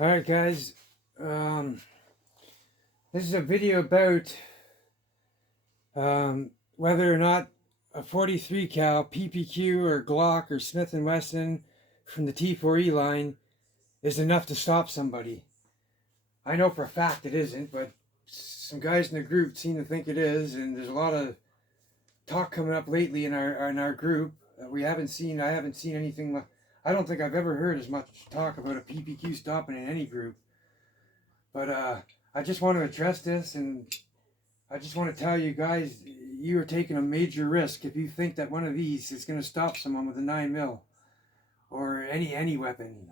Alright guys, um, this is a video about whether or not a 43 cal PPQ or Glock or Smith & Wesson from the T4E line is enough to stop somebody. I know for a fact it isn't, but some guys in the group seem to think it is, and there's a lot of talk coming up lately in our group that we haven't seen. I haven't seen anything. I don't think I've ever heard as much talk about a PPQ stopping in any group. But I just want to address this, and I just want to tell you guys, you are taking a major risk if you think that one of these is going to stop someone with a 9mm or any weapon.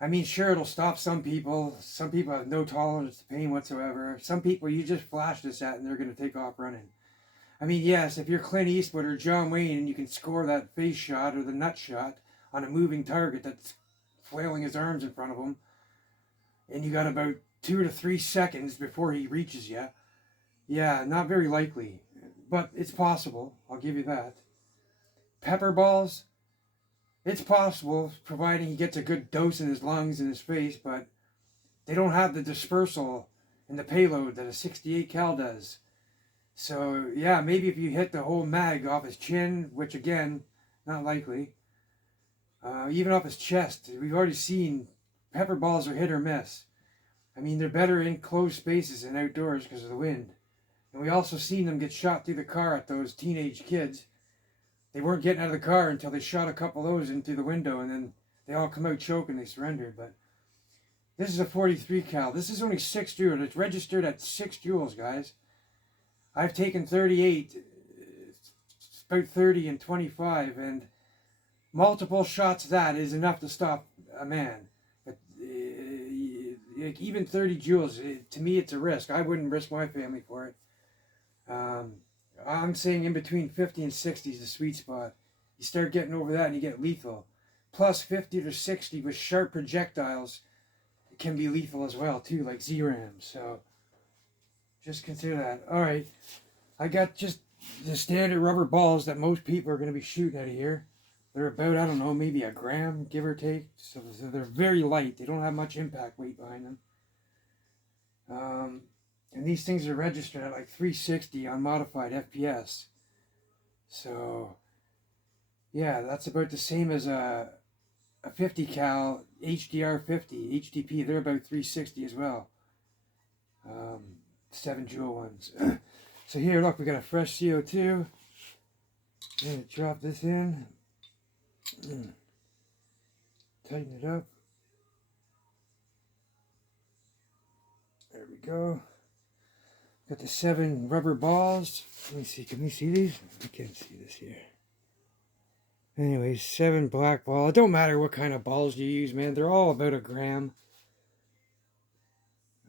I mean, sure, it'll stop some people. Some people have no tolerance to pain whatsoever. Some people you just flash this at and they're going to take off running. I mean, yes, if you're Clint Eastwood or John Wayne and you can score that face shot or the nut shot on a moving target that's flailing his arms in front of him, and you got about 2 to 3 seconds before he reaches you, yeah, not very likely. But it's possible, I'll give you that. Pepper balls, it's possible, providing he gets a good dose in his lungs and his face, but they don't have the dispersal and the payload that a 68 cal does. So, yeah, maybe if you hit the whole mag off his chin, which again, not likely, even off his chest, we've already seen pepper balls are hit or miss. I mean, they're better in closed spaces than outdoors because of the wind. And we also seen them get shot through the car at those teenage kids. They weren't getting out of the car until they shot a couple of those in through the window, and then they all come out choking. They surrendered. But this is a 43 cal. This is only 6 joules. It's registered at 6 joules, guys. I've taken 38, it's about 30 and 25, and multiple shots of that is enough to stop a man. But even 30 joules, to me, it's a risk. I wouldn't risk my family for it. I'm saying in between 50 and 60 is the sweet spot. You start getting over that and you get lethal. Plus 50 to 60 with sharp projectiles can be lethal as well too, like Z-rams. So just consider that. Alright, I got just the standard rubber balls that most people are going to be shooting out of here. They're about, I don't know, maybe a gram, give or take. So they're very light. They don't have much impact weight behind them. And these things are registered at like 360 on modified FPS. So, yeah, that's about the same as a 50 cal HDR 50 HDP. They're about 360 as well. 7 joule ones. So here, look, we got a fresh CO2. I'm going to drop this in. Tighten it up. There we go. Got the 7 rubber balls. Let me see, can we see these? I can't see this here. Anyways, 7 black balls. It don't matter what kind of balls you use, man. They're all about a gram.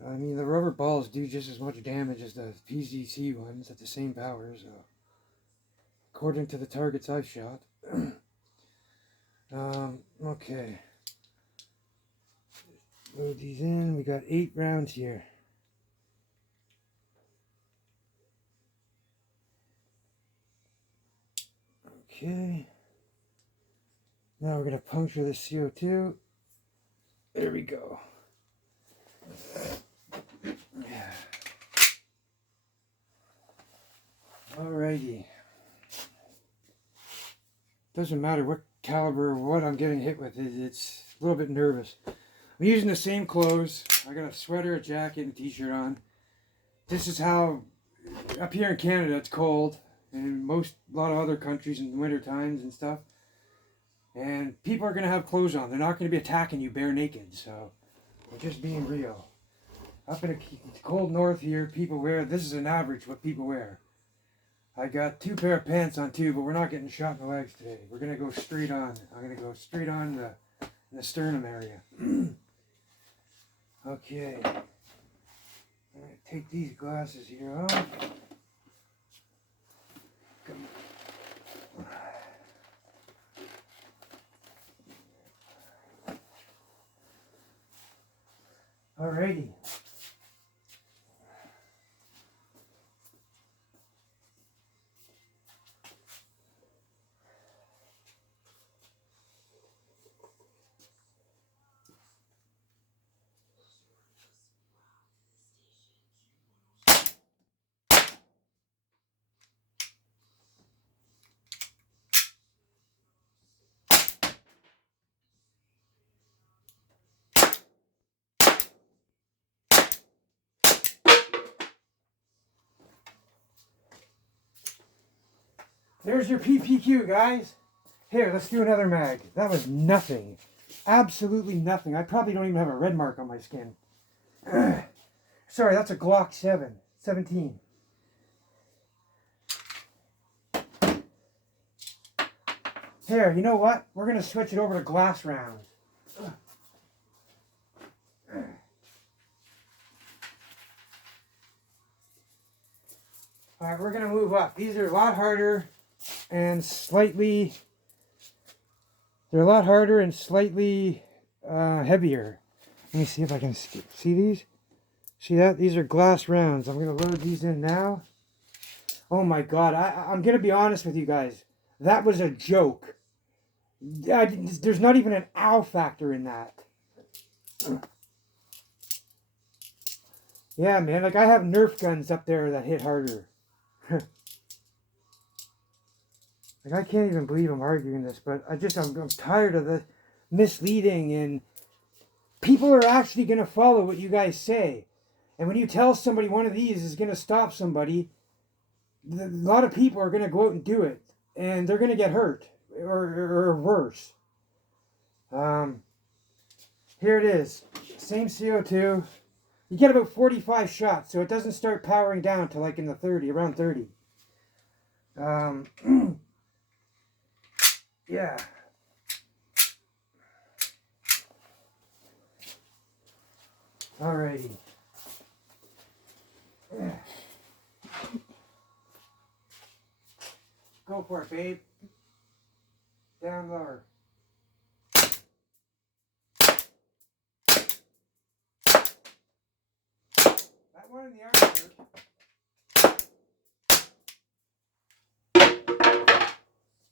I mean, the rubber balls do just as much damage as the PZC ones at the same power, so according to the targets I've shot. Okay. Load these in. We got 8 rounds here. Okay. Now we're going to puncture the CO2. There we go. Alrighty. Doesn't matter what caliber or what I'm getting hit with. It's a little bit nervous. I'm using the same clothes. I got a sweater, a jacket, and a t-shirt on. This is how, up here in Canada, it's cold. And a lot of other countries in winter times and stuff. And people are going to have clothes on. They're not going to be attacking you bare naked. So, we're just being real. Up in the cold north here, people wear, this is an average what people wear. I got 2 pair of pants on too, but we're not getting shot in the legs today. We're going to go straight on. I'm going to go straight on in the sternum area. Okay. I'm going to take these glasses here off. Alrighty. There's your PPQ, guys. Here, let's do another mag. That was nothing. Absolutely nothing. I probably don't even have a red mark on my skin. Sorry, that's a Glock 17. Here, you know what? We're going to switch it over to glass rounds. Alright, we're going to move up. These are a lot harder and slightly... They're a lot harder and slightly heavier. Let me see if I can see these. See that? These are glass rounds. I'm going to load these in now. Oh my god, I'm going to be honest with you guys. That was a joke. There's not even an ow factor in that. Yeah, man, like I have Nerf guns up there that hit harder. Like I can't even believe I'm arguing this, but I'm tired of the misleading, and people are actually going to follow what you guys say. And when you tell somebody one of these is going to stop somebody, a lot of people are going to go out and do it, and they're going to get hurt or worse. Here it is, same CO2. You get about 45 shots, so it doesn't start powering down till like in the 30, around 30. Yeah. Alrighty. Yeah. Go for it, babe. Down lower. That one in the arm hurt.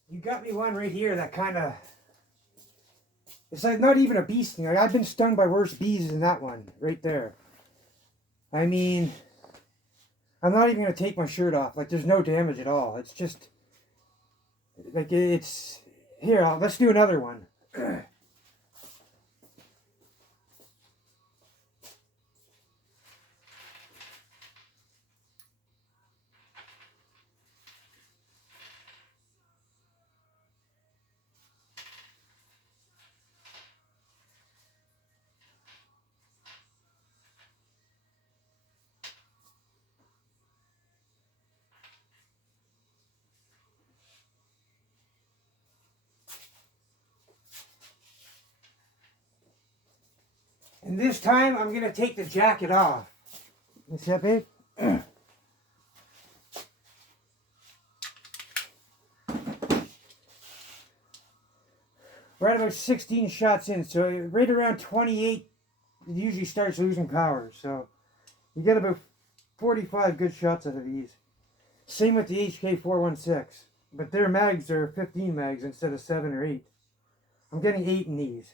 You got me one right here that kind of... It's like not even a bee sting. Like, I've been stung by worse bees than that one right there. I mean, I'm not even going to take my shirt off. Like, there's no damage at all. It's just... Like, it's... Here, let's do another one. And this time, I'm going to take the jacket off. You see that, babe? We're at about 16 shots in, so right around 28, it usually starts losing power. So you get about 45 good shots out of these. Same with the HK416, but their mags are 15 mags instead of 7 or 8. I'm getting 8 in these.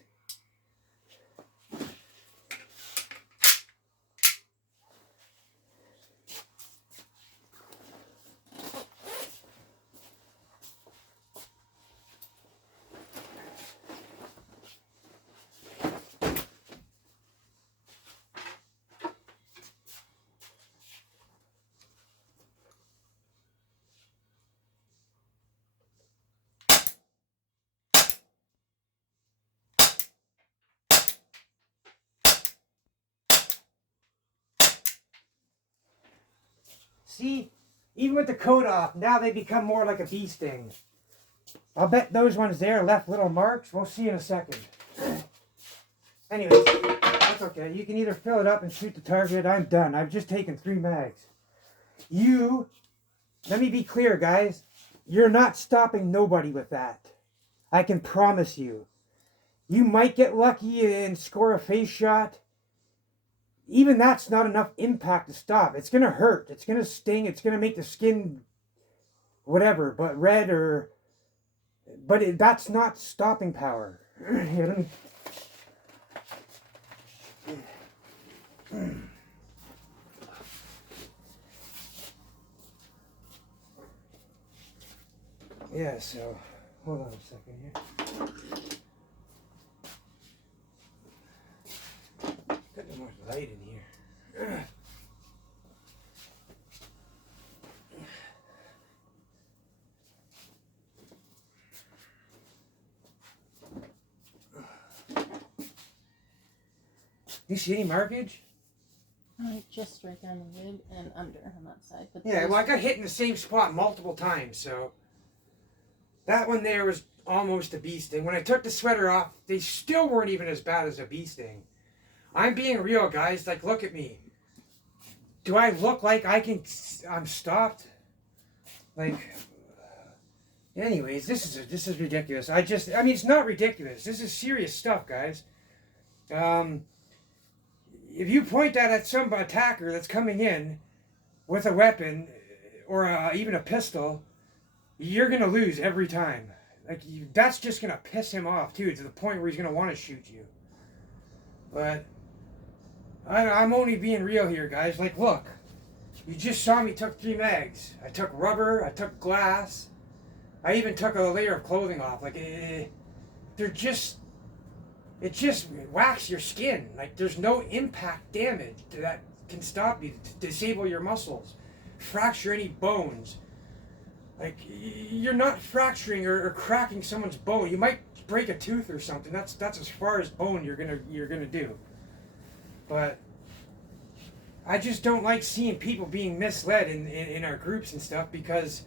See, even with the coat off, now they become more like a bee sting. I'll bet those ones there left little marks. We'll see in a second. Anyways, that's okay. You can either fill it up and shoot the target. I'm done. I've just taken 3 mags. Let me be clear, guys. You're not stopping nobody with that. I can promise you. You might get lucky and score a face shot. Even that's not enough impact to stop. It's going to hurt. It's going to sting. It's going to make the skin whatever, but red or... But that's not stopping power. Here, let me... Yeah, so... Hold on a second here. Got no more light in here. You see any markage? Just right down the rib and under on that side. But Yeah, well, I got hit in the same spot multiple times, so that one there was almost a bee sting. When I took the sweater off, they still weren't even as bad as a bee sting. I'm being real, guys. Like, look at me. Do I look like I'm stopped? Like, anyways, this is ridiculous. I mean, it's not ridiculous. This is serious stuff, guys. If you point that at some attacker that's coming in with a weapon or even a pistol, you're going to lose every time. Like, that's just going to piss him off, too, to the point where he's going to want to shoot you. But I'm only being real here, guys. Like, look, you just saw me took 3 mags. I took rubber, I took glass, I even took a layer of clothing off. Like, it just whacks your skin. Like, there's no impact damage that can stop you, to disable your muscles, fracture any bones. Like, you're not fracturing or cracking someone's bone. You might break a tooth or something. That's as far as bone you're gonna do. But I just don't like seeing people being misled in our groups and stuff, because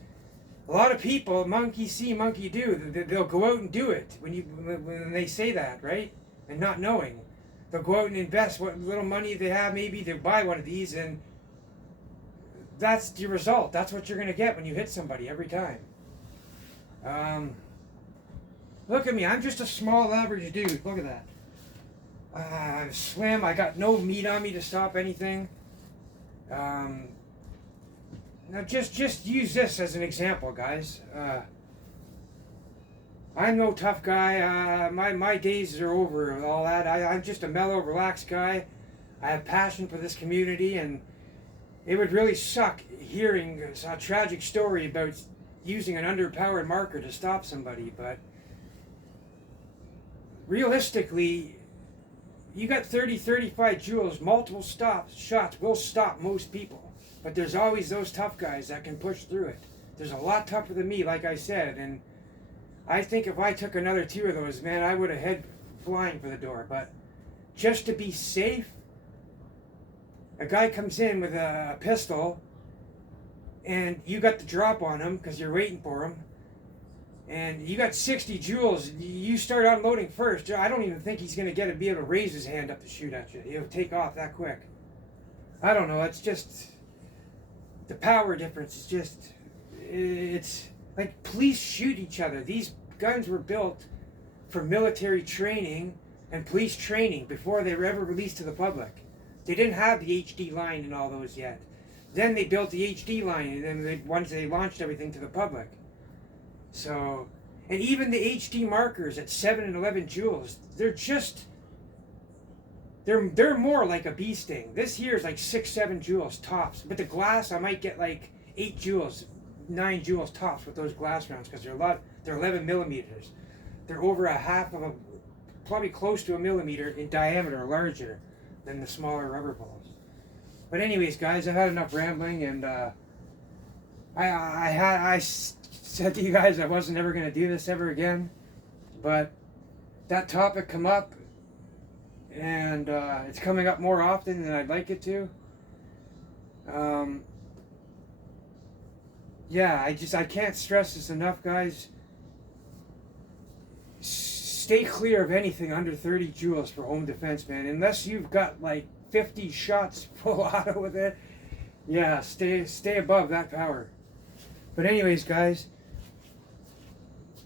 a lot of people, monkey see, monkey do. They'll go out and do it when they say that, right? And not knowing. They'll go out and invest what little money they have, maybe to buy one of these, and that's the result. That's what you're going to get when you hit somebody every time. Look at me. I'm just a small, average dude. Look at that. I'm slim. I got no meat on me to stop anything. Now, just use this as an example, guys. I'm no tough guy. My days are over with all that. I'm just a mellow, relaxed guy. I have passion for this community, and it would really suck hearing a tragic story about using an underpowered marker to stop somebody. But realistically, you got 30, 35 joules, multiple shots will stop most people. But there's always those tough guys that can push through it. There's a lot tougher than me, like I said, and I think if I took another 2 of those, man, I would have head flying for the door. But just to be safe, a guy comes in with a pistol, and you got the drop on him because you're waiting for him, and you got 60 joules. You start unloading first. I don't even think he's going to be able to raise his hand up to shoot at you. He'll take off that quick. I don't know. It's just the power difference is just, it's like police shoot each other. These guns were built for military training and police training before they were ever released to the public. They didn't have the HD line and all those yet. Then they built the HD line, and then once they launched everything to the public. So, and even the HD markers at 7 and 11 joules, they're more like a bee sting. This here is like 6, 7 joules tops. But the glass, I might get like 8 joules, 9 joules tops with those glass rounds, because they're 11 millimeters. They're over probably close to a millimeter in diameter, larger than the smaller rubber balls. But anyways, guys, I've had enough rambling, and I said to you guys I wasn't ever going to do this ever again, but that topic come up, and it's coming up more often than I'd like it to. Yeah, I can't stress this enough, guys. Stay clear of anything under 30 joules for home defense, man. Unless you've got like 50 shots full auto with it. Yeah, stay above that power. But anyways, guys,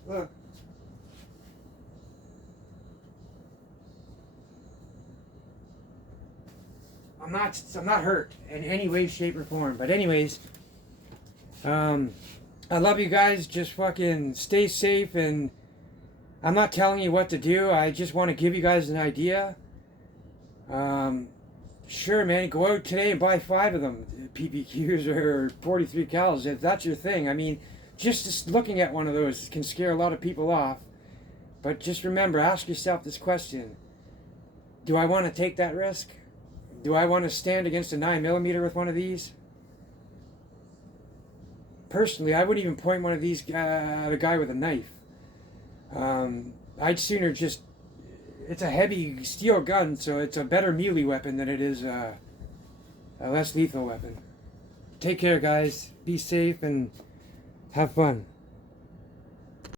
look. I'm not hurt in any way, shape, or form. But anyways, I love you guys. Just fucking stay safe, and I'm not telling you what to do. I just want to give you guys an idea. Sure, man, go out today and buy 5 of them, PPQs or 43 cals, if that's your thing. I mean, just looking at one of those can scare a lot of people off. But just remember, ask yourself this question: do I want to take that risk? Do I want to stand against a 9mm with one of these? Personally, I wouldn't even point one of these at a guy with a knife. I'd sooner just it's a heavy steel gun, so it's a better melee weapon than it is a less lethal weapon. Take care, guys. Be safe and have fun.